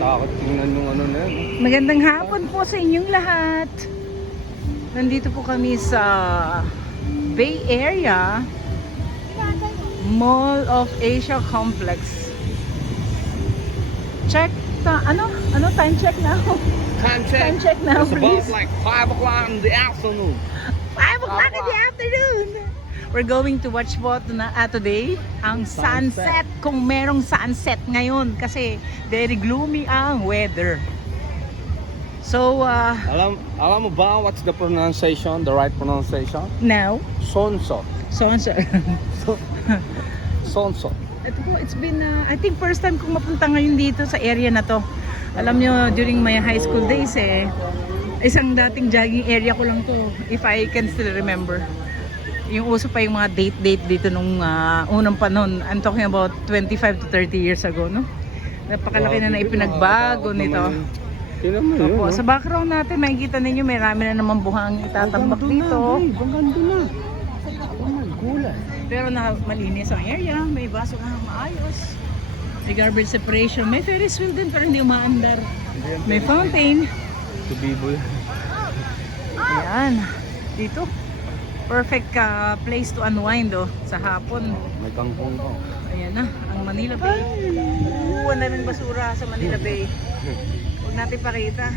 Takot tingnan yung ano na yan. Magandang hapon po sa inyong lahat. Nandito po kami sa Bay Area Mall of Asia Complex. Check ano time check now? Time check now, It's please. about like 5 o'clock in the afternoon. 5 o'clock in the afternoon. We're going to watch what today? Ang sunset. Kung merong sunset ngayon kasi very gloomy ang weather. So, Alam mo ba what's the pronunciation, the right pronunciation? now, Sonso. sunset. Sonso. Ito po, it's been, I think first time kong mapunta ngayon dito sa area na to. Alam nyo, during my high school days isang dating jogging area ko lang to, if I can still remember. Yung uso pa yung mga date dito nung unang panahon. I'm talking about 25 to 30 years ago, no? Napakalaki na ipinagbago nito. Tingnan mo yun, Opo, no? sa background natin, makikita ninyo, marami na naman buhangin itatambak dito. Bagando na. Oh my gulay. Pero malinis ang area, may baso na maayos. May garbage separation. May Ferris wheel din pero hindi umaandar. May fountain. Tubibo yan. Ayan. Dito. Perfect place to unwind sa hapon. May kangkong ko. Ayan na, ang Manila Bay. Ang daming basura sa Manila Bay. Huwag natin pakita.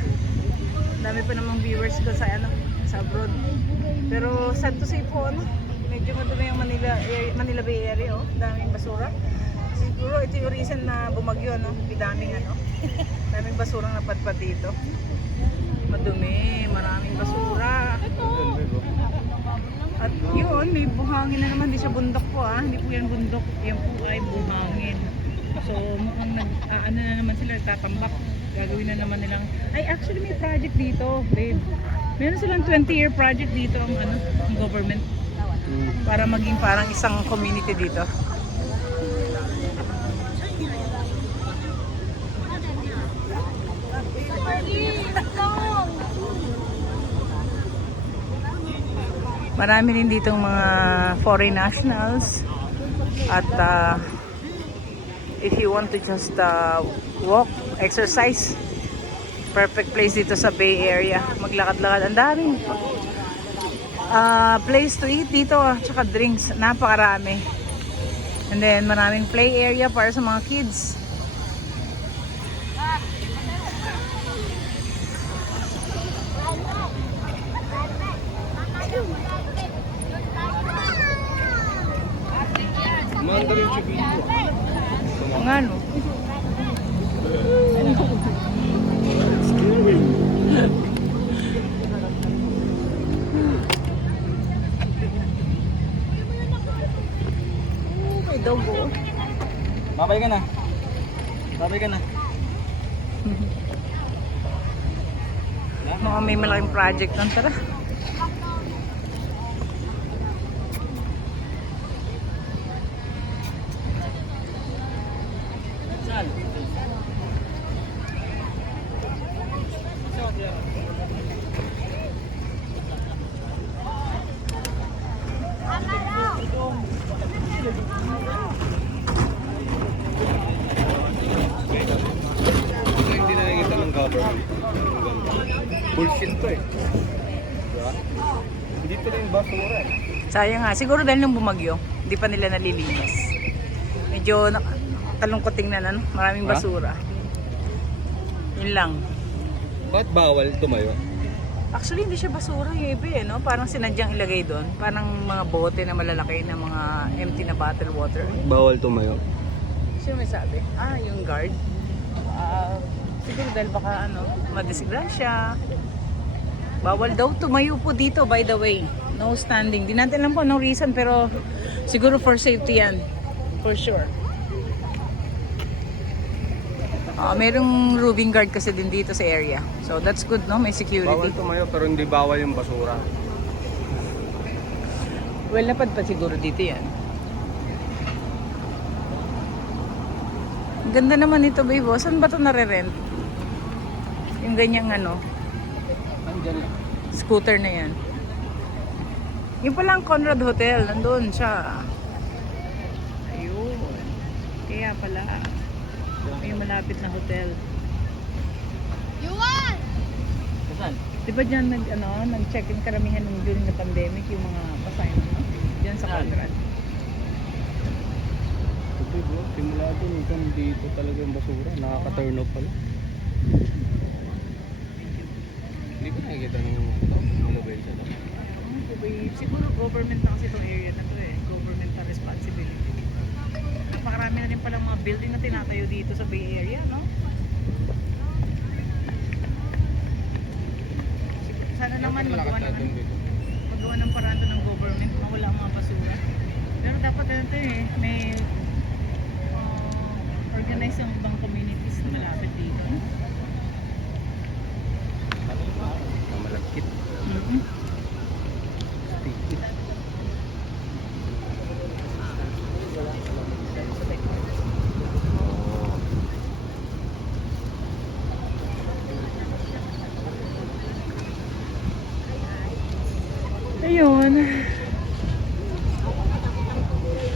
Dami pa namang viewers ko sa sa abroad. Pero sad to say po, medyo madumi yung Manila Bay area, daming basura. Siguro ito yung reason na bumagyo, daming daming basura na napadpad dito. Madumi, maraming basura. At yun, may buhangin na naman, hindi siya bundok po hindi po yan bundok, yan po ay buhangin. So mukhang na naman sila, tatambak. Gagawin na naman nilang, actually may project dito, babe. Meron silang 20-year project dito ang government. Para maging parang isang community dito. Marami rin ditong mga foreign nationals at if you want to just walk, exercise, perfect place dito sa Bay Area. Maglakad-lakad, ang daming place to eat dito, tsaka drinks, napakarami. And then maraming play area para sa mga kids. Mandarin Tubibo. Kung ano. May dogo. Babay ka na. Babay ka na. Mga may malaking project lang, tara. Hindi nakikita ng government. Bullshit to Diba? Dito na yung basura Sayang nga, siguro dahil nung bumagyo, hindi pa nila nalilinis. Medyo kalungkot tingnan, maraming basura. Yun lang. Ba't bawal tumayo? Actually, hindi siya basura yung iba Parang sinadyang ilagay doon. Parang mga bote na malalaki na mga empty na bottle water. Bawal tumayo. Sino may sabi? Yung guard. Siguro dahil baka madisgrasya. Bawal daw tumayo po dito, by the way. No standing. Di natin alam po no reason, pero siguro for safety yan. For sure. Merong roving guard kasi din dito sa area. So that's good, no? May security. Bawal tumayo pero hindi bawal yung basura. Well, napadpad siguro dito yan. Ganda naman ito, babe. Saan ba ito nare-rent? Yung ganyang Andyan lang. scooter na yan. Yung palang Conrad Hotel, nandun siya. Ayun. Kaya pala, may malapit na hotel. Saan? Di ba dyan nag-check-in karamihan ng during the pandemic yung mga pasahero, no? Dyan sa Saan? Conrad. Ito bro, simula doon hanggang dito talaga yung basura. Nakaka-turn off pala. Hindi ko nakikita ng elevation. Siguro government na kasi itong area na to eh. Government na responsibility. Napakarami na rin palang mga building na tinatayo dito sa Bay Area, no? Sana naman magawa ng paraan to ng government, mawala ang mga basura. Pero dapat ito eh, may organize ang ibang communities na malapit dito. No? Malagkit. Mm-hmm. Sticky. Ayun.